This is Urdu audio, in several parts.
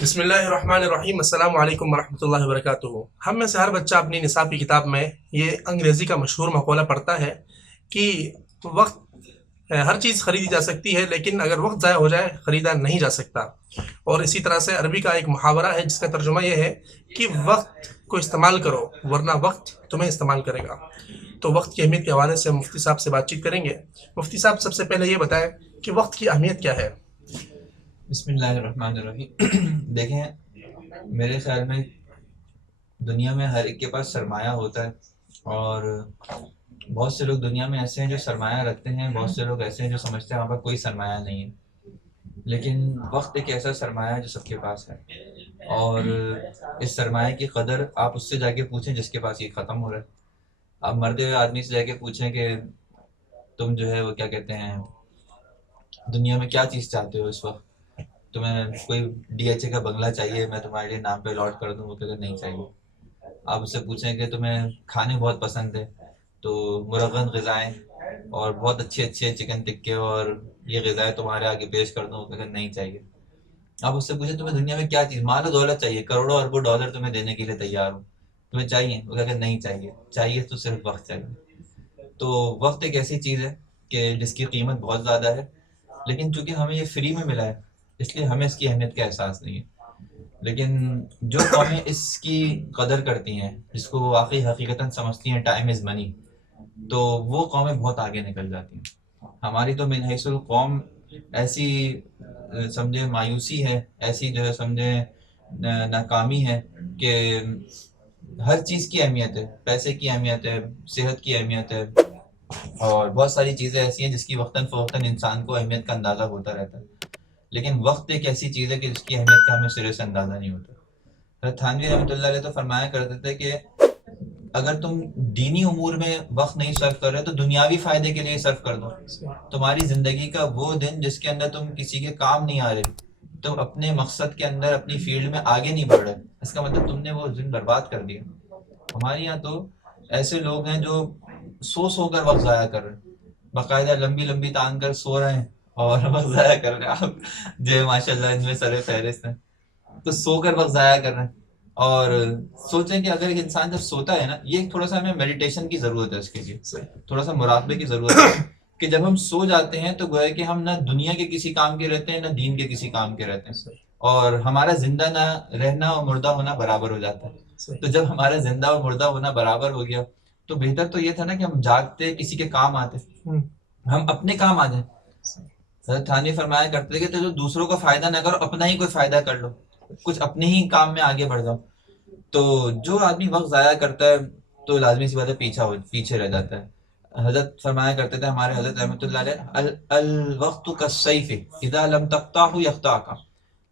بسم اللہ الرحمن الرحیم، السلام علیکم ورحمۃ اللہ وبرکاتہ۔ ہم میں سے ہر بچہ اپنی نصاب کی کتاب میں یہ انگریزی کا مشہور مقولہ پڑھتا ہے کہ وقت ہر چیز خریدی جا سکتی ہے، لیکن اگر وقت ضائع ہو جائے خریدا نہیں جا سکتا۔ اور اسی طرح سے عربی کا ایک محاورہ ہے جس کا ترجمہ یہ ہے کہ وقت کو استعمال کرو ورنہ وقت تمہیں استعمال کرے گا۔ تو وقت کی اہمیت کے حوالے سے مفتی صاحب سے بات چیت کریں گے۔ مفتی صاحب، سب سے پہلے یہ بتائیں کہ وقت کی اہمیت کیا ہے؟ بسم اللہ الرحمن الرحیم۔ دیکھیں، میرے خیال میں دنیا میں ہر ایک کے پاس سرمایہ ہوتا ہے، اور بہت سے لوگ دنیا میں ایسے ہیں جو سرمایہ رکھتے ہیں، بہت سے لوگ ایسے ہیں جو سمجھتے ہیں وہاں پر کوئی سرمایہ نہیں ہے۔ لیکن وقت ایک ایسا سرمایہ ہے جو سب کے پاس ہے، اور اس سرمایہ کی قدر آپ اس سے جا کے پوچھیں جس کے پاس یہ ختم ہو رہا ہے۔ آپ مرتے ہوئے آدمی سے جا کے پوچھیں کہ تم جو ہے وہ کیا کہتے ہیں، دنیا میں کیا چیز چاہتے ہو اس وقت؟ تمہیں کوئی ڈی ایچ اے کا بنگلہ چاہیے، میں تمہارے لیے نام پہ الاٹ کر دوں؟ وہ کہتے نہیں چاہیے۔ آپ اس سے پوچھیں کہ تمہیں کھانے بہت پسند ہے تو مرغن غذائیں اور بہت اچھے اچھے چکن ٹکے اور یہ غذائیں تمہارے آگے پیش کر دوں؟ وہ کہتے نہیں چاہیے۔ آپ اس سے پوچھیں تمہیں دنیا میں کیا چیز، مال و دولت چاہیے، کروڑوں اربوں ڈالر تمہیں دینے کے لیے تیار ہوں، تمہیں چاہیے؟ وہ کہتے نہیں چاہیے، چاہیے تو صرف وقت چاہیے۔ تو وقت ایک ایسی چیز ہے کہ جس کی قیمت بہت زیادہ ہے، لیکن چونکہ ہمیں یہ فری میں ملا ہے اس لیے ہمیں اس کی اہمیت کا احساس نہیں ہے۔ لیکن جو قومیں اس کی قدر کرتی ہیں، جس کو وہ واقعی حقیقتاً سمجھتی ہیں ٹائم از منی، تو وہ قومیں بہت آگے نکل جاتی ہیں۔ ہماری تو من حیث القوم ایسی سمجھے مایوسی ہے، ایسی جو ہے سمجھے ناکامی ہے کہ ہر چیز کی اہمیت ہے، پیسے کی اہمیت ہے، صحت کی اہمیت ہے، اور بہت ساری چیزیں ایسی ہیں جس کی وقتاً فوقتاً انسان کو اہمیت کا اندازہ ہوتا رہتا ہے۔ لیکن وقت ایک ایسی چیز ہے کہ جس کی اہمیت کا ہمیں سرے سے اندازہ نہیں ہوتا۔ حضرت تھانوی رحمۃ اللہ علیہ تو فرمایا کرتے تھے کہ اگر تم دینی امور میں وقت نہیں صرف کر رہے تو دنیاوی فائدے کے لیے صرف کر دو۔ تمہاری زندگی کا وہ دن جس کے اندر تم کسی کے کام نہیں آ رہے، تم اپنے مقصد کے اندر اپنی فیلڈ میں آگے نہیں بڑھ رہے، اس کا مطلب تم نے وہ دن برباد کر دیا۔ ہمارے یہاں تو ایسے لوگ ہیں جو سو کر وقت ضائع کر رہے ہیں، باقاعدہ لمبی لمبی تان کر سو رہے ہیں اور وقت ضائع کر رہے ہیں۔ آپ جو ماشاء اللہ ان میں سر فہرست ہیں، تو سو کر وقت ضائع کر رہے ہیں۔ اور سوچیں کہ اگر ایک انسان جب سوتا ہے نا، یہ تھوڑا سا ہمیں میڈیٹیشن کی ضرورت ہے، اس کے لیے تھوڑا سا مراقبے کی ضرورت ہے کہ جب ہم سو جاتے ہیں تو گویا کہ ہم نہ دنیا کے کسی کام کے رہتے ہیں نہ دین کے کسی کام کے رہتے ہیں، اور ہمارا زندہ نہ رہنا اور مردہ ہونا برابر ہو جاتا ہے۔ تو جب ہمارا زندہ اور مردہ ہونا برابر ہو گیا تو بہتر تو یہ تھا نا کہ ہم جاگتے کسی کے کام آتے، ہم اپنے کام آ جائیں۔ حضرت تھانوی فرمایا کرتے تھے کہ تو دوسروں کا فائدہ نہ کرو، اپنا ہی کوئی فائدہ کر لو، کچھ اپنے ہی کام میں آگے بڑھ جاؤ۔ تو جو آدمی وقت ضائع کرتا ہے تو لازمی سی بات ہے پیچھے رہ جاتا ہے۔ حضرت فرمایا کرتے تھے ہمارے حضرت رحمۃ اللہ علیہ، الوقت کالسیف اذا لم تقطعه یقطعک،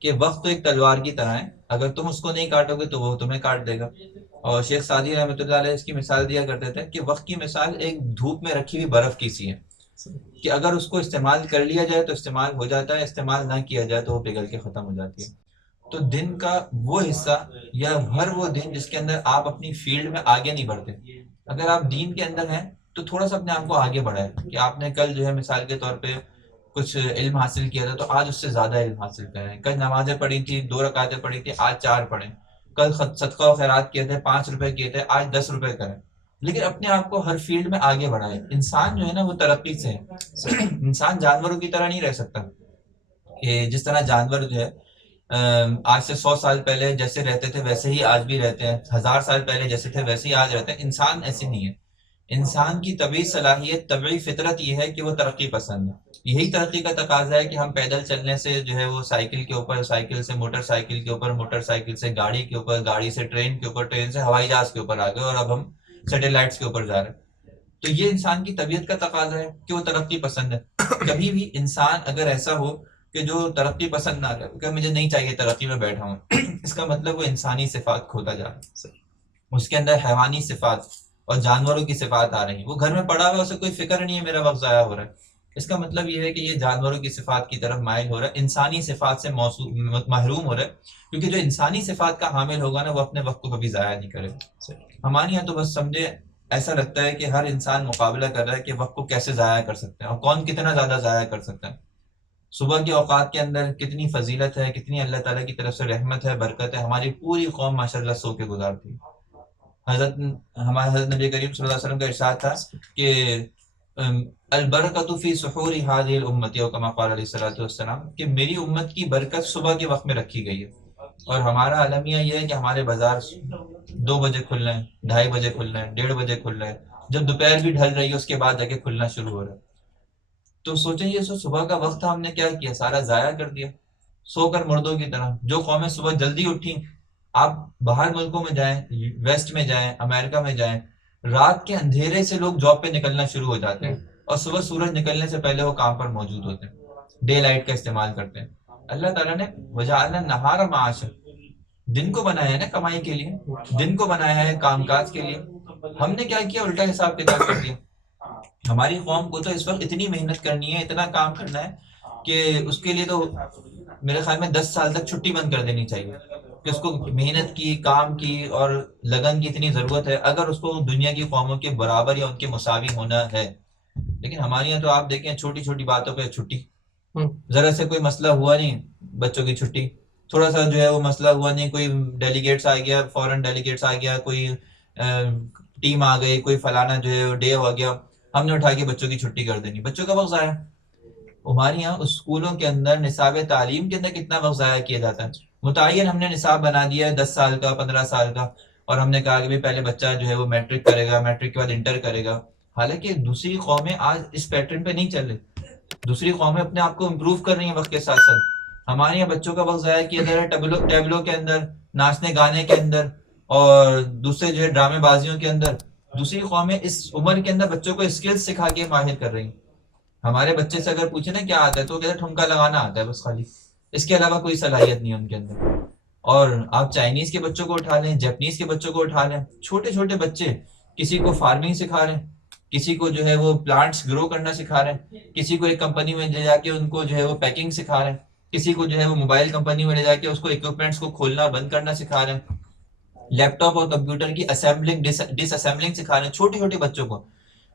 کہ وقت تو ایک تلوار کی طرح ہے، اگر تم اس کو نہیں کاٹو گے تو وہ تمہیں کاٹ دے گا۔ اور شیخ سعدی رحمۃ اللہ علیہ اس کی مثال دیا کرتے تھے کہ وقت کی مثال ایک دھوپ میں رکھی ہوئی برف کی سی ہے، کہ اگر اس کو استعمال کر لیا جائے تو استعمال ہو جاتا ہے، استعمال نہ کیا جائے تو وہ پگھل کے ختم ہو جاتی ہے۔ تو دن کا وہ حصہ یا ہر وہ دن جس کے اندر آپ اپنی فیلڈ میں آگے نہیں بڑھتے، اگر آپ دین کے اندر ہیں تو تھوڑا سا اپنے آپ کو آگے بڑھائیں، کہ آپ نے کل جو ہے مثال کے طور پہ کچھ علم حاصل کیا تھا تو آج اس سے زیادہ علم حاصل کریں۔ کل نمازیں پڑھی تھی، 2 رکعتیں پڑھی تھی، آج 4 پڑھیں۔ کل صدقہ و خیرات کیے تھے، 5 روپے کیے تھے، آج 10 روپے کریں۔ لیکن اپنے آپ کو ہر فیلڈ میں آگے بڑھائے۔ انسان جو ہے نا وہ ترقی سے ہے، انسان جانوروں کی طرح نہیں رہ سکتا، کہ جس طرح جانور جو ہے آج سے 100 سال پہلے جیسے رہتے تھے ویسے ہی آج بھی رہتے ہیں، 1000 سال پہلے جیسے تھے ویسے ہی آج رہتے ہیں۔ انسان ایسے نہیں ہے۔ انسان کی طبعی صلاحیت، طبعی فطرت یہ ہے کہ وہ ترقی پسند ہے۔ یہی ترقی کا تقاضا ہے کہ ہم پیدل چلنے سے جو ہے وہ سائیکل کے اوپر، سائیکل سے موٹر سائیکل کے اوپر، موٹر سائیکل سے گاڑی کے اوپر، گاڑی سے ٹرین کے اوپر، ٹرین سے ہوائی جہاز کے اوپر آ گئے، اور اب ہم سیٹلائٹس کے اوپر جا رہے ہیں۔ تو یہ انسان کی طبیعت کا تقاضا ہے کہ وہ ترقی پسند ہے۔ کبھی بھی انسان اگر ایسا ہو کہ جو ترقی پسند نہ کرے کہ مجھے نہیں چاہیے ترقی میں بیٹھا ہوں، اس کا مطلب وہ انسانی صفات کھوتا جا رہا ہے، اس کے اندر حیوانی صفات اور جانوروں کی صفات آ رہی ہیں۔ وہ گھر میں پڑا ہوا ہے، اسے کوئی فکر نہیں ہے میرا وقت ضائع ہو رہا ہے، اس کا مطلب یہ ہے کہ یہ جانوروں کی صفات کی طرف مائل ہو رہا ہے، انسانی صفات سے محروم ہو رہا ہے، کیونکہ جو انسانی صفات کا حامل ہوگا نا وہ اپنے وقت کو کبھی ضائع نہیں کرے گا۔ ہمارے یہاں تو بس سمجھے ایسا لگتا ہے کہ ہر انسان مقابلہ کر رہا ہے کہ وقت کو کیسے ضائع کر سکتے ہیں اور کون کتنا زیادہ ضائع کر سکتا ہے۔ صبح کے اوقات کے اندر کتنی فضیلت ہے، کتنی اللہ تعالیٰ کی طرف سے رحمت ہے، برکت ہے. ہماری پوری قوم ماشاءاللہ سو کے گزارتی ہے. حضرت ہمارے حضرت نبی کریم صلی اللہ علیہ وسلم کا ارشاد تھا کہ البرکۃ فی سحور هذه الامت، او کما قال علیہ الصلوۃ والسلام، کہ میری امت کی برکت صبح کے وقت میں رکھی گئی ہے. اور ہمارا عالمیہ یہ ہے کہ ہمارے بازار 2 بجے کھل رہے ہیں، 2:30 بجے کھل رہے ہیں، 1:30 بجے کھل رہے ہیں، جب دوپہر بھی ڈھل رہی ہے اس کے بعد جا کے کھلنا شروع ہو رہا ہے. تو سوچیں یہ صبح کا وقت ہم نے کیا کیا، سارا ضائع کر دیا سو کر مردوں کی طرح. جو قومیں صبح جلدی اٹھیں، آپ باہر ملکوں میں جائیں، ویسٹ میں جائیں، امریکہ میں جائیں، رات کے اندھیرے سے لوگ جاب پہ نکلنا شروع ہو جاتے ہیں اور صبح سورج نکلنے سے پہلے وہ کام پر موجود ہوتے ہیں، ڈے لائٹ کا استعمال کرتے ہیں. اللہ تعالیٰ نے وجعلنا النہار معاشا، دن کو بنایا ہے نا کمائی کے لیے، دن کو بنایا ہے کام کاج کے لیے. ہم نے کیا کیا، الٹا حساب کتاب کر دیا. ہماری قوم کو تو اس وقت اتنی محنت کرنی ہے، اتنا کام کرنا ہے کہ اس کے لیے تو میرے خیال میں 10 سال تک چھٹی بند کر دینی چاہیے، کہ اس کو محنت کی، کام کی اور لگن کی اتنی ضرورت ہے اگر اس کو دنیا کی قوموں کے برابر یا ان کے مساوی ہونا ہے. لیکن ہمارے یہاں تو آپ دیکھیں چھوٹی چھوٹی باتوں پہ چھٹی، ذرا سے کوئی مسئلہ ہوا نہیں بچوں کی چھٹی، تھوڑا سا جو ہے وہ مسئلہ ہوا نہیں، کوئی ڈیلیگیٹس آ گیا، فورن ڈیلیگیٹس آ گیا، کوئی ٹیم آ گئی، کوئی فلانا جو ہے ڈے ہو گیا، ہم نے اٹھا کے بچوں کی چھٹی کر دینی، بچوں کا وقت ضائع. ہمارے یہاں اسکولوں کے اندر نصاب تعلیم کے اندر کتنا وقت ضائع کیا جاتا ہے. متعین ہم نے نصاب بنا دیا ہے 10 سال کا، 15 سال کا، اور ہم نے کہا کہ پہلے بچہ جو ہے وہ میٹرک کرے گا، میٹرک کے بعد انٹر کرے گا. حالانکہ دوسری قومیں آج اس پیٹرن پہ نہیں چل رہی، دوسری قومیں اپنے آپ کو امپروو کر رہی ہیں وقت کے ساتھ ساتھ. ہمارے یہاں بچوں کا وقت ضائع کیا جا رہا ہے ٹیبلوں کے اندر، ناچنے گانے کے اندر اور دوسرے جو ہے ڈرامے بازیوں کے اندر. دوسری قومیں اس عمر کے اندر بچوں کو اسکلز سکھا کے ماہر کر رہی ہیں. ہمارے بچے سے اگر پوچھے نا کیا آتا ہے تو وہ کہتے ہیں ٹھمکا لگانا آتا ہے بس، خالی اس کے علاوہ کوئی صلاحیت نہیں ہے ان کے اندر. اور آپ چائنیز کے بچوں کو اٹھا لیں، جاپنیز کے بچوں کو اٹھا لیں، چھوٹے چھوٹے بچے کسی کو فارمنگ سکھا رہے ہیں، کسی کو جو ہے وہ پلانٹس گرو کرنا سکھا رہے ہیں، کسی کو ایک کمپنی میں لے جا کے ان کو جو ہے وہ پیکنگ سکھا رہے ہیں، کسی کو جو ہے وہ موبائل کمپنی میں لے جا کے اس کو اکوپمنٹس کو کھولنا بند کرنا سکھا رہے ہیں، لیپ ٹاپ اور کمپیوٹر کی اسمبلنگ ڈس اسمبلنگ سکھا رہے ہیں. چھوٹے چھوٹے بچوں کو،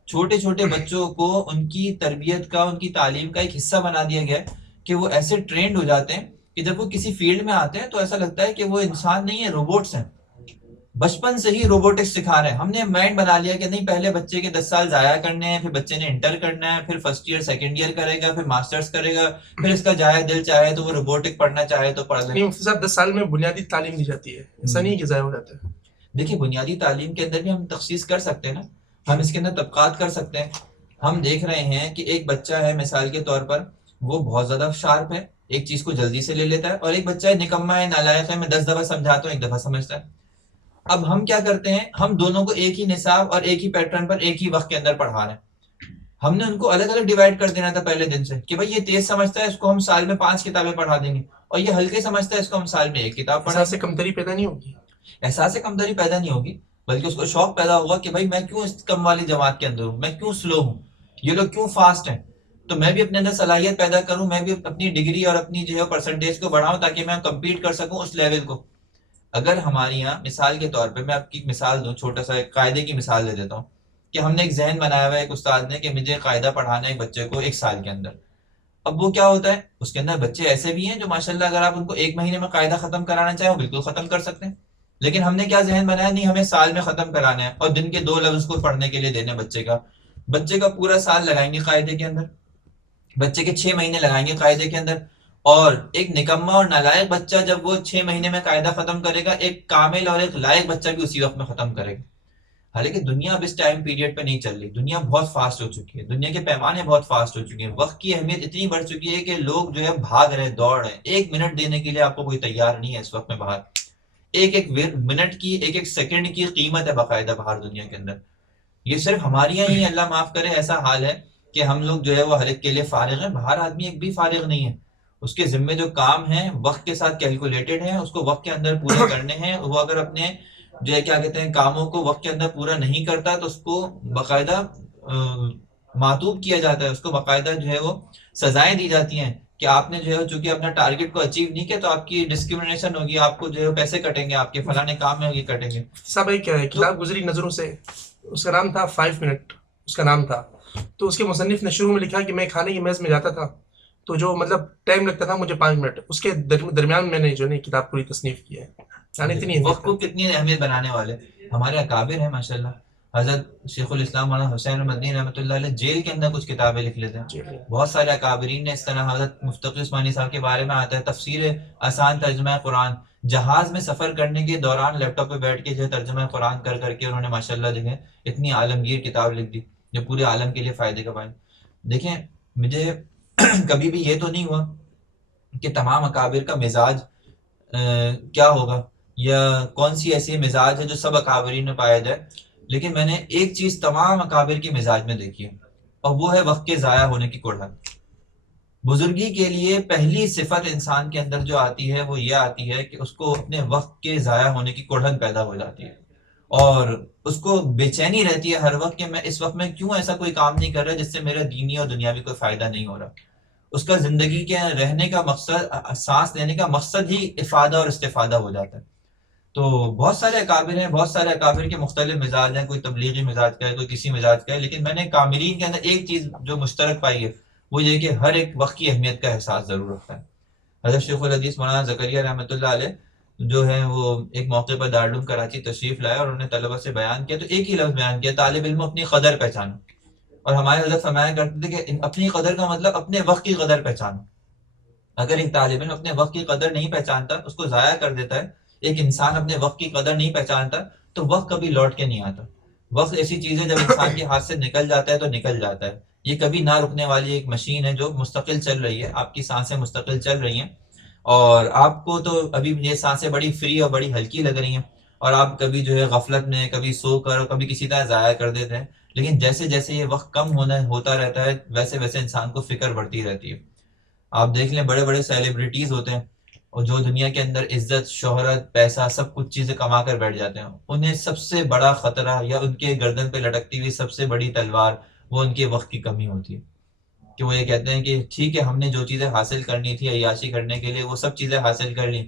چھوٹے چھوٹے بچوں کو ان کی تربیت کا، ان کی تعلیم کا ایک حصہ بنا دیا گیا ہے کہ وہ ایسے ٹرینڈ ہو جاتے ہیں کہ جب وہ کسی فیلڈ میں آتے ہیں تو ایسا لگتا ہے کہ وہ انسان نہیں ہے، روبوٹس ہیں. بچپن سے ہی روبوٹکس سکھا رہے ہیں. ہم نے مائنڈ بنا لیا کہ نہیں، پہلے بچے کے 10 سال ضائع کرنے ہیں، پھر بچے نے انٹر کرنا ہے، پھر فرسٹ ایئر سیکنڈ ایئر کرے گا، پھر ماسٹرز کرے گا، پھر اس کا جائے دل چاہے تو وہ روبوٹک پڑھنا چاہے تو پڑھ لے. نہیں مفتی صاحب، 10 سال میں بنیادی تعلیم دی جاتی ہے، ایسا نہیں کہ ضائع ہو جاتا ہے. دیکھیں بنیادی تعلیم کے اندر بھی ہم تخصیص کر سکتے ہیں نا، ہم اس کے اندر طبقات کر سکتے ہیں. ہم دیکھ رہے ہیں کہ ایک بچہ ہے مثال کے طور پر، وہ بہت زیادہ شارپ ہے، ایک چیز کو جلدی سے لے لیتا ہے، اور ایک بچہ ہے نکما ہے، نالائق ہے، میں 10 دفعہ سمجھاتا ہوں 1 دفعہ سمجھتا ہے. اب ہم کیا کرتے ہیں، ہم دونوں کو ایک ہی نصاب اور ایک ہی پیٹرن پر ایک ہی وقت کے اندر پڑھا رہے ہیں. ہم نے ان کو الگ الگ ڈیوائڈ کر دینا تھا پہلے دن سے کہ بھائی یہ تیز سمجھتا ہے، اس کو ہم سال میں 5 کتابیں پڑھا دیں گے، اور یہ ہلکے سمجھتا ہے، اس کو ہم سال میں 1 کتاب پڑھا. احساس سے کمتری پیدا نہیں ہوگی، احساس کمتری پیدا نہیں ہوگی، بلکہ اس کو شوق پیدا ہوگا کہ بھائی میں کیوں اس کم والی جماعت کے اندر ہوں، میں کیوں سلو ہوں، یہ لوگ کیوں فاسٹ ہیں، تو میں بھی اپنے اندر صلاحیت پیدا کروں، میں بھی اپنی ڈگری اور اپنی جو ہے پرسنٹیج کو بڑھاؤں تاکہ میں کمپیٹ کر سکوں اس لیول کو. اگر ہمارے یہاں مثال کے طور پہ میں آپ کی مثال دوں، چھوٹا سا ایک قاعدے کی مثال دے دیتا ہوں کہ ہم نے ایک ذہن بنایا ہوا ہے ایک استاد نے کہ مجھے قاعدہ پڑھانا ہے ایک بچے کو 1 سال کے اندر. اب وہ کیا ہوتا ہے، اس کے اندر بچے ایسے بھی ہیں جو ماشاءاللہ اگر آپ ان کو 1 مہینے میں قاعدہ ختم کرانا چاہیں وہ بالکل ختم کر سکتے ہیں. لیکن ہم نے کیا ذہن بنایا، نہیں ہمیں سال میں ختم کرانا ہے، اور دن کے 2 لفظ کو پڑھنے کے لیے دینے بچے کا پورا سال لگائیں گے قاعدے کے اندر، بچے کے 6 مہینے لگائیں گے قاعدے کے اندر. اور ایک نکما اور نالائق بچہ جب وہ 6 مہینے میں قاعدہ ختم کرے گا، ایک کامل اور ایک لائق بچہ بھی اسی وقت میں ختم کرے گا. حالانکہ دنیا اب اس ٹائم پیریڈ پہ نہیں چل رہی، دنیا بہت فاسٹ ہو چکی ہے، دنیا کے پیمانے بہت فاسٹ ہو چکے ہیں، وقت کی اہمیت اتنی بڑھ چکی ہے کہ لوگ جو ہے بھاگ رہے، دوڑ رہے ہیں. 1 منٹ دینے کے لیے آپ کو کوئی تیار نہیں ہے اس وقت میں باہر. ایک ایک منٹ کی، ایک ایک سیکنڈ کی قیمت ہے باقاعدہ باہر دنیا کے اندر. یہ صرف ہمارے یہاں ہی اللہ معاف کرے ایسا حال ہے کہ ہم لوگ جو ہے وہ ہر ایک کے لیے فارغ ہیں، باہر آدمی ایک بھی فارغ نہیں ہے. اس کے ذمے جو کام ہیں وقت کے ساتھ کیلکولیٹڈ ہیں، اس کو وقت کے اندر پورے کرنے ہیں. وہ اگر اپنے جو ہے کیا کہتے ہیں کاموں کو وقت کے اندر پورا نہیں کرتا تو اس کو باقاعدہ معطوب کیا جاتا ہے، اس کو باقاعدہ جو ہے وہ سزائیں دی جاتی ہیں کہ آپ نے جو ہے چونکہ اپنا ٹارگٹ کو اچیو نہیں کیا تو آپ کی ڈسکریمنیشن ہوگی، آپ کو جو ہے پیسے کٹیں گے، آپ کے فلانے کام میں ہوگی کٹیں گے. صاحب بھائی کیا ہے، کتاب گزری نظروں سے، اس کا نام تھا 5 منٹ، اس کا نام تھا. تو اس کے مصنف نے شروع میں لکھا کہ میں کھانے کی میز میں جاتا تھا تو جو مطلب ٹائم لگتا تھا مجھے 5 منٹ، اس کے درمیان میں نے جو ہے کتاب پوری تصنیف کی ہے، یعنی اتنی اہمیت وقت کو کتنی اہمیت بنانے والے ہمارے اکابر ہیں ماشاءاللہ. حضرت شیخ الاسلام مولانا حسین مدنی رحمۃ اللہ علیہ جیل کے اندر کچھ کتابیں لکھ لیتے ہیں. جی بہت سارے اکابرین نے اس طرح، حضرت مفتقی عثمانی صاحب کے بارے میں آتا ہے تفسیر آسان ترجمہ قرآن، جہاز میں سفر کرنے کے دوران لیپ ٹاپ پہ بیٹھ کے جو ہے ترجمہ قرآن کر کر کے انہوں نے ماشاءاللہ جو ہے اتنی عالمگیر کتاب لکھ دی جو پورے عالم کے لیے فائدے کا باعث. دیکھیں مجھے کبھی بھی یہ تو نہیں ہوا کہ تمام اکابر کا مزاج کیا ہوگا یا کون سی ایسی مزاج ہے جو سب اکابرین میں پایا جائے، لیکن میں نے ایک چیز تمام اکابر کی مزاج میں دیکھی ہے، اور وہ ہے وقت کے ضائع ہونے کی کڑھن. بزرگی کے لیے پہلی صفت انسان کے اندر جو آتی ہے وہ یہ آتی ہے کہ اس کو اپنے وقت کے ضائع ہونے کی کڑھن پیدا ہو جاتی ہے، اور اس کو بے چینی رہتی ہے ہر وقت کہ میں اس وقت میں کیوں ایسا کوئی کام نہیں کر رہا جس سے میرا دینی اور دنیاوی کوئی فائدہ نہیں ہو رہا. اس کا زندگی کے رہنے کا مقصد، سانس لینے کا مقصد ہی افادہ اور استفادہ ہو جاتا ہے. تو بہت سارے اکابر ہیں، بہت سارے اکابر کے مختلف مزاج ہیں، کوئی تبلیغی مزاج کا ہے، کوئی کسی مزاج کا ہے، لیکن میں نے کاملین کے اندر ایک چیز جو مشترک پائی ہے وہ یہ کہ ہر ایک وقت کی اہمیت کا احساس ضرور رکھتا ہے. حضرت شیخ الحدیث مولانا زکریا رحمۃ اللہ علیہ جو ہے وہ ایک موقع پر دارالعلوم کراچی تشریف لائے اور انہوں نے طلبہ سے بیان کیا تو ایک ہی لفظ بیان کیا، طالب علم اپنی قدر پہچانو. اور ہمارے حضرت فرمایا کرتے تھے کہ اپنی قدر کا مطلب اپنے وقت کی قدر پہچانو. اگر ایک طالب علم اپنے وقت کی قدر نہیں پہچانتا، اس کو ضائع کر دیتا ہے، ایک انسان اپنے وقت کی قدر نہیں پہچانتا تو وقت کبھی لوٹ کے نہیں آتا. وقت ایسی چیز ہے جب انسان کے ہاتھ سے نکل جاتا ہے تو نکل جاتا ہے. یہ کبھی نہ رکنے والی ایک مشین ہے جو مستقل چل رہی ہے، آپ کی سانسیں مستقل چل رہی ہیں، اور آپ کو تو ابھی یہ سانسیں بڑی فری اور بڑی ہلکی لگ رہی ہیں، اور آپ کبھی جو ہے غفلت میں، کبھی سو کر اور کبھی کسی طرح ضائع کر دیتے ہیں. لیکن جیسے جیسے یہ وقت کم ہوتا رہتا ہے ویسے ویسے انسان کو فکر بڑھتی رہتی ہے. آپ دیکھ لیں بڑے بڑے سیلیبریٹیز ہوتے ہیں اور جو دنیا کے اندر عزت، شہرت، پیسہ، سب کچھ چیزیں کما کر بیٹھ جاتے ہیں، انہیں سب سے بڑا خطرہ یا ان کے گردن پہ لٹکتی ہوئی سب سے بڑی تلوار وہ ان کے وقت کی کمی ہوتی ہے. کہ وہ یہ کہتے ہیں کہ ٹھیک ہے ہم نے جو چیزیں حاصل کرنی تھی عیاشی کرنے کے لیے وہ سب چیزیں حاصل کر لیں،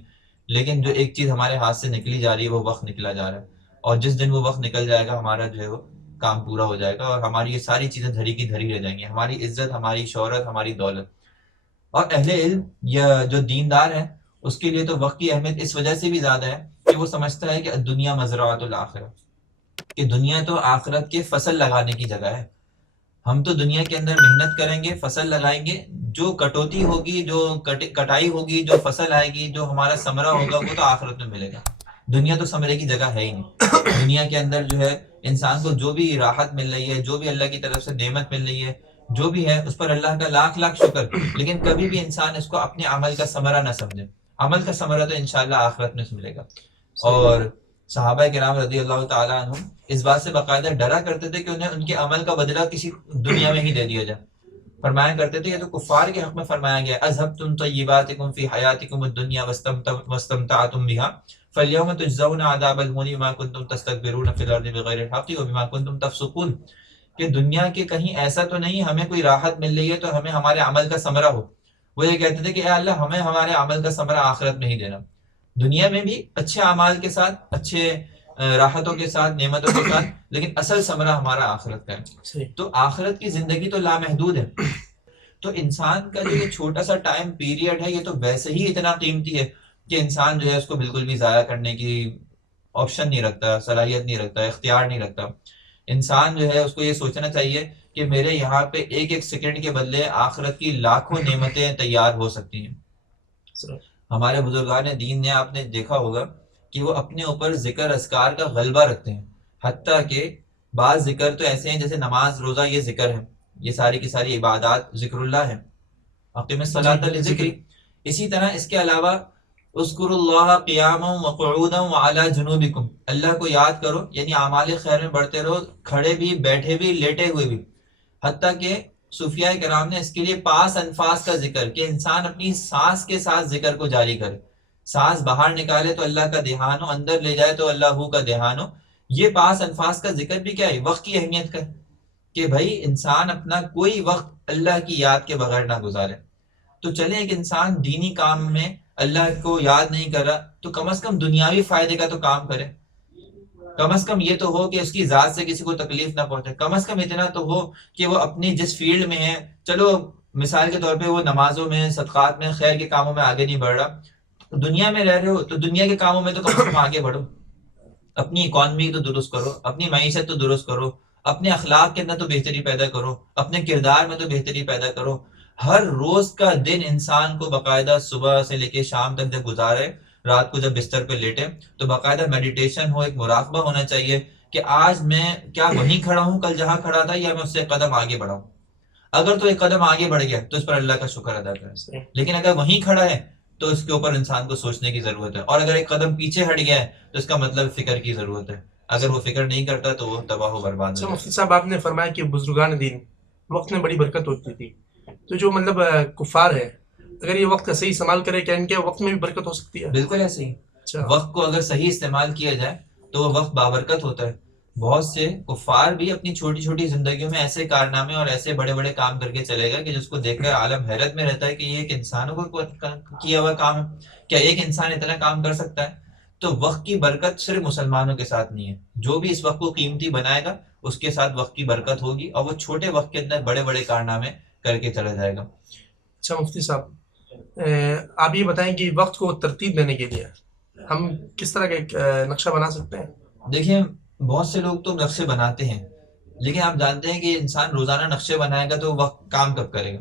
لیکن جو ایک چیز ہمارے ہاتھ سے نکلی جا رہی ہے وہ وقت نکلا جا رہا ہے، اور جس دن وہ وقت نکل جائے گا ہمارا جو ہے وہ کام پورا ہو جائے گا اور ہماری یہ ساری چیزیں دھری کی دھری رہ جائیں گی، ہماری عزت، ہماری شہرت، ہماری دولت. اور اہل علم یا جو دیندار ہے اس کے لیے تو وقت کی اہمیت اس وجہ سے بھی زیادہ ہے کہ وہ سمجھتا ہے کہ دنیا مزرعۃ الآخرہ، کہ دنیا تو آخرت کے فصل لگانے کی جگہ ہے. ہم تو دنیا کے اندر محنت کریں گے، فصل لگائیں گے، جو کٹوتی ہوگی، جو کٹائی ہوگی، جو فصل آئے گی، جو ہمارا ثمرہ ہوگا وہ تو آخرت میں ملے گا. دنیا تو ثمرے کی جگہ ہے ہی نہیں. دنیا کے اندر جو ہے انسان کو جو بھی راحت مل رہی ہے، جو بھی اللہ کی طرف سے نعمت مل رہی ہے، جو بھی ہے اس پر اللہ کا لاکھ لاکھ شکر، لیکن کبھی بھی انسان اس کو اپنے عمل کا ثمرہ نہ سمجھے. عمل کا ثمرہ تو انشاءاللہ آخرت میں ملے گا. اور صحابہ کرام رضی اللہ تعالیٰ عنہ اس بات سے باقاعدہ ڈرا کرتے تھے کہ انہیں ان کے عمل کا بدلہ کسی دنیا میں ہی دے دیا جائے. فرمایا کرتے تھے، یہ تو کفار کے حق میں فرمایا گیا، اذهبتم طیباتکم فی حیاتکم الدنیا واستمتعتم بها فالیوم تجزون عذاب الہون بما کنتم تستکبرون فی الارض بغیر الحق وبما کنتم تفسقون. کہ دنیا کے کہیں ایسا تو نہیں ہمیں کوئی راحت مل رہی ہے تو ہمیں ہمارے عمل کا ثمرہ ہو. وہ یہ کہتے تھے کہ اے اللہ ہمیں ہمارے عمل کا ثمرہ آخرت میں ہی دینا، دنیا میں بھی اچھے اعمال کے ساتھ، اچھے راحتوں کے ساتھ، نعمتوں کے ساتھ، لیکن اصل ثمرہ ہمارا آخرت کا ہے. تو آخرت کی زندگی تو لامحدود ہے، تو انسان کا جو یہ چھوٹا سا ٹائم پیریڈ ہے یہ تو ویسے ہی اتنا قیمتی ہے کہ انسان جو ہے اس کو بالکل بھی ضائع کرنے کی آپشن نہیں رکھتا، صلاحیت نہیں رکھتا، اختیار نہیں رکھتا. انسان جو ہے اس کو یہ سوچنا چاہیے کہ میرے یہاں پہ ایک ایک سیکنڈ کے بدلے آخرت کی لاکھوں نعمتیں تیار ہو سکتی ہیں. ہمارے بزرگان دین نے آپ نے دیکھا ہوگا کہ وہ اپنے اوپر ذکر اذکار کا غلبہ رکھتے ہیں، حتیٰ کہ بعض ذکر تو ایسے ہیں جیسے نماز، روزہ، یہ ذکر ہے، یہ ساری کی ساری عبادات ذکر اللہ ہے، اقیم الصلاۃ لذکری. اسی طرح اس کے علاوہ اذکروا اللہ قیاما وقعودا وعلی جنوبکم، اللہ کو یاد کرو، یعنی اعمال خیر میں بڑھتے رہو، کھڑے بھی، بیٹھے بھی، لیٹے ہوئے بھی. حتیٰ کہ صوفیاء کرام نے اس کے لیے پاس انفاس کا ذکر، کہ انسان اپنی سانس کے ساتھ ذکر کو جاری کرے، سانس باہر نکالے تو اللہ کا دھیان ہو، اندر لے جائے تو اللہ کا دھیان ہو. یہ پاس انفاس کا ذکر بھی کیا ہے؟ وقت کی اہمیت کا، کہ بھائی انسان اپنا کوئی وقت اللہ کی یاد کے بغیر نہ گزارے. تو چلے ایک انسان دینی کام میں اللہ کو یاد نہیں کر رہا تو کم از کم دنیاوی فائدے کا تو کام کرے. کم از کم یہ تو ہو کہ اس کی ذات سے کسی کو تکلیف نہ پہنچے، کم از کم اتنا تو ہو کہ وہ اپنی جس فیلڈ میں ہے، چلو مثال کے طور پہ وہ نمازوں میں، صدقات میں، خیر کے کاموں میں آگے نہیں بڑھ رہا، دنیا میں رہ رہے ہو تو دنیا کے کاموں میں تو کم سے کم آگے بڑھو، اپنی اکانومی تو درست کرو، اپنی معیشت تو درست کرو، اپنے اخلاق کے اندر تو بہتری پیدا کرو، اپنے کردار میں تو بہتری پیدا کرو. ہر روز کا دن انسان کو باقاعدہ صبح سے لے کے شام تک جب گزارے، رات کو جب بستر پہ لیٹے تو باقاعدہ میڈیٹیشن ہو، ایک مراقبہ ہونا چاہیے کہ آج میں کیا وہیں کھڑا ہوں کل جہاں کھڑا تھا، یا میں اس سے ایک قدم آگے بڑھا ہوں. اگر تو ایک قدم آگے بڑھ گیا تو اس پر اللہ کا شکر ادا کریں، لیکن اگر وہیں کھڑا ہے تو اس کے اوپر انسان کو سوچنے کی ضرورت ہے، اور اگر ایک قدم پیچھے ہٹ گیا ہے تو اس کا مطلب فکر کی ضرورت ہے. اگر وہ فکر نہیں کرتا تو وہ تباہ و برباد ہو اچھا جائے. مفتی صاحب، آپ نے فرمایا کہ بزرگان دین وقت میں بڑی برکت ہوتی تھی، تو جو مطلب کفار ہے اگر یہ وقت کا صحیح استعمال کرے کیا ان کے وقت میں بھی برکت ہو سکتی ہے؟ بالکل ایسے ہی اچھا، وقت کو اگر صحیح استعمال کیا جائے تو وہ وقت بابرکت ہوتا ہے. بہت سے کفار بھی اپنی چھوٹی چھوٹی زندگیوں میں ایسے کارنامے اور ایسے بڑے بڑے کام کر کے چلے گا کہ جس کو دیکھ کر عالم حیرت میں رہتا ہے کہ یہ ایک انسانوں کو کیا ہوا کام ہے، کیا ایک انسان اتنا کام کر سکتا ہے؟ تو وقت کی برکت صرف مسلمانوں کے ساتھ نہیں ہے، جو بھی اس وقت کو قیمتی بنائے گا اس کے ساتھ وقت کی برکت ہوگی، اور وہ چھوٹے وقت کے اندر بڑے بڑے کارنامے کر کے چلا جائے گا. اچھا مفتی صاحب، آپ یہ بتائیں کہ وقت کو ترتیب دینے کے لیے ہم کس طرح کا ایک نقشہ بنا سکتے ہیں؟ دیکھیں، بہت سے لوگ تو نقشے بناتے ہیں، لیکن آپ جانتے ہیں کہ انسان روزانہ نقشے بنائے گا تو وقت کام کب کرے گا؟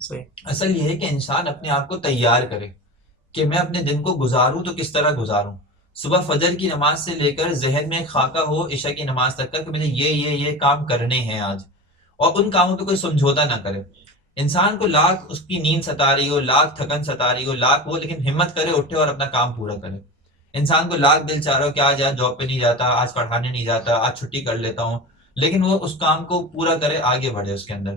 صحیح. اصل یہ ہے کہ انسان اپنے آپ کو تیار کرے کہ میں اپنے دن کو گزاروں تو کس طرح گزاروں. صبح فجر کی نماز سے لے کر ذہن میں ایک خاکہ ہو عشاء کی نماز تک کا کہ مجھے یہ کام کرنے ہیں آج، اور ان کاموں پہ کوئی سمجھوتا نہ کرے. انسان کو لاکھ اس کی نیند ستا رہی ہو، لاکھ تھکن ستا رہی ہو، لاکھ وہ، لیکن ہمت کرے، اٹھے اور اپنا کام پورا کرے. انسان کو لاکھ دل چاہ رہا ہو کہ آج جاب پہ نہیں جاتا، آج پڑھانے نہیں جاتا، آج چھٹی کر لیتا ہوں، لیکن وہ اس کام کو پورا کرے، آگے بڑھے اس کے اندر.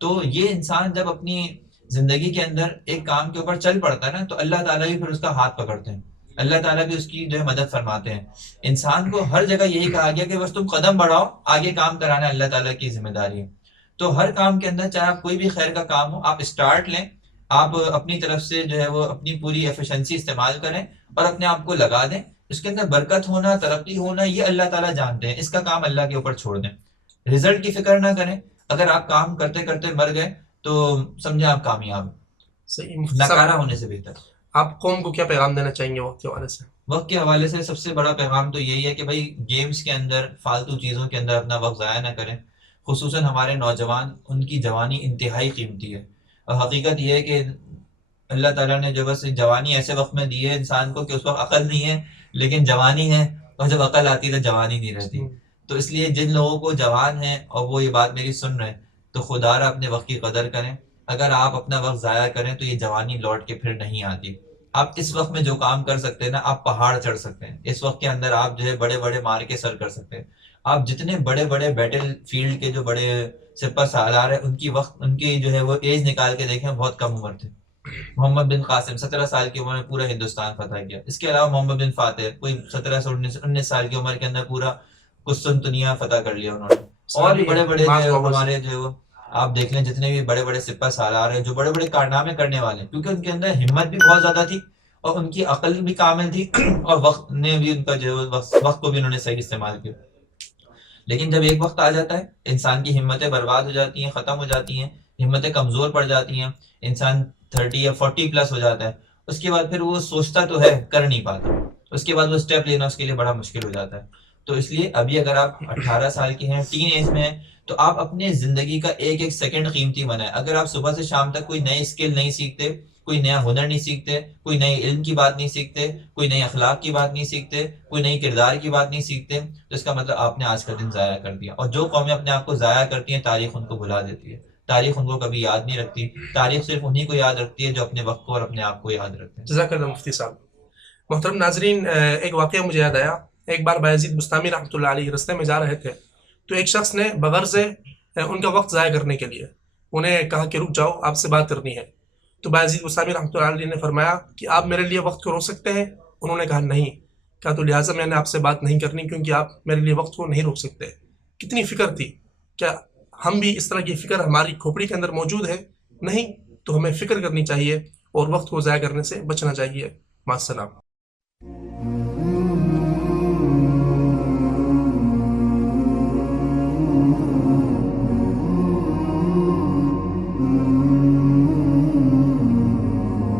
تو یہ انسان جب اپنی زندگی کے اندر ایک کام کے اوپر چل پڑتا ہے نا تو اللہ تعالیٰ بھی پھر اس کا ہاتھ پکڑتے ہیں، اللہ تعالیٰ بھی اس کی جو ہے مدد فرماتے ہیں. انسان کو ہر جگہ یہی کہا گیا کہ بس تم قدم بڑھاؤ، آگے کام کرانا اللہ تعالیٰ کی ذمہ داری ہے. تو ہر کام کے اندر، چاہے آپ کوئی بھی خیر کا کام ہو، آپ اسٹارٹ لیں، آپ اپنی طرف سے جو ہے وہ اپنی پوری ایفیشنسی استعمال کریں اور اپنے آپ کو لگا دیں. اس کے اندر برکت ہونا، ترقی ہونا، یہ اللہ تعالیٰ جانتے ہیں، اس کا کام اللہ کے اوپر چھوڑ دیں. رزلٹ کی فکر نہ کریں. اگر آپ کام کرتے کرتے مر گئے تو سمجھیں آپ کامیاب، صحیح. مفتی صاحب، ناکارہ ہونے سے بہتر. آپ قوم کو کیا پیغام دینا چاہیں گے وقت کے حوالے سے؟ وقت کے حوالے سے سب سے بڑا پیغام تو یہی ہے کہ بھائی گیمز کے اندر، فالتو چیزوں کے اندر اپنا وقت ضائع نہ کریں. خصوصاً ہمارے نوجوان، ان کی جوانی انتہائی قیمتی ہے، اور حقیقت یہ ہے کہ اللہ تعالیٰ نے جو بس جوانی ایسے وقت میں دی ہے انسان کو کہ اس وقت عقل نہیں ہے لیکن جوانی ہے، اور جب عقل آتی ہے تو جوانی نہیں رہتی. تو اس لیے جن لوگوں کو جوان ہیں اور وہ یہ بات میری سن رہے ہیں تو خدا را اپنے وقت کی قدر کریں. اگر آپ اپنا وقت ضائع کریں تو یہ جوانی لوٹ کے پھر نہیں آتی. آپ اس وقت میں جو کام کر سکتے ہیں نا، آپ پہاڑ چڑھ سکتے ہیں اس وقت کے اندر، آپ جو ہے بڑے بڑے مار کے سر کر سکتے ہیں. آپ جتنے بڑے بڑے بیٹل فیلڈ کے جو بڑے سپہ سالار ہیں، ان کی جو ہے وہ ایج نکال کے دیکھیں، بہت کم عمر تھے. محمد بن قاسم 17 سال کی عمر میں پورا ہندوستان فتح کیا. اس کے علاوہ محمد بن فاتح کوئی 17 سے 19 سال کی عمر کے اندر پورا قسطنطنیہ فتح کر لیا انہوں نے. اور بھی بڑے بڑے ہمارے جو آپ دیکھ لیں، جتنے بھی بڑے بڑے سپہ سالار ہیں جو بڑے بڑے کارنامے کرنے والے، کیونکہ ان کے اندر ہمت بھی بہت زیادہ تھی اور ان کی عقل بھی کامل تھی، اور وقت نے بھی ان کا جو وقت کو بھی انہوں نے صحیح استعمال کیا. لیکن جب ایک وقت آ جاتا ہے انسان کی ہمتیں برباد ہو جاتی ہیں، ختم ہو جاتی ہیں، ہمتیں کمزور پڑ جاتی ہیں، انسان 30 یا 40 پلس ہو جاتا ہے، اس کے بعد پھر وہ سوچتا تو ہے، کر نہیں پاتا. اس کے بعد وہ اسٹیپ لینا اس کے لیے بڑا مشکل ہو جاتا ہے. تو اس لیے ابھی اگر آپ 18 سال کے ہیں، ٹین ایج میں ہیں، تو آپ اپنے زندگی کا ایک ایک سیکنڈ قیمتی بنائیں. اگر آپ صبح سے شام تک کوئی نئی اسکل نہیں سیکھتے، کوئی نیا ہنر نہیں سیکھتے، کوئی نئی علم کی بات نہیں سیکھتے، کوئی نئی اخلاق کی بات نہیں سیکھتے، کوئی نئی کردار کی بات نہیں سیکھتے، تو اس کا مطلب آپ نے آج کا دن ضائع کر دیا. اور جو قومیں اپنے آپ کو ضائع کرتی ہیں تاریخ ان کو بھلا دیتی ہے. تاریخ ان کو کبھی یاد نہیں رکھتی. تاریخ صرف انہی کو یاد رکھتی ہے جو اپنے وقت کو اور اپنے آپ کو یاد رکھتے ہیں. جزاک اللہ مفتی صاحب. محترم ناظرین، ایک واقعہ مجھے یاد آیا. ایک بار بایزید بستامی رحمۃ اللہ علیہ رستے میں جا رہے تھے تو ایک شخص نے بغرض ان کا وقت ضائع کرنے کے لیے انہیں کہا کہ رک جاؤ، آپ سے بات کرنی ہے. تو بایزید بستامی رحمۃ اللہ علیہ نے فرمایا کہ آپ میرے لیے وقت کو روک سکتے ہیں؟ انہوں نے کہا نہیں. کہا تو لہٰذا میں نے آپ سے بات نہیں کرنی کیونکہ آپ میرے لیے وقت کو نہیں روک سکتے. کتنی فکر تھی! کیا ہم بھی اس طرح کی فکر ہماری کھوپڑی کے اندر موجود ہے؟ نہیں. تو ہمیں فکر کرنی چاہیے اور وقت کو ضائع کرنے سے بچنا چاہیے. مع السلام.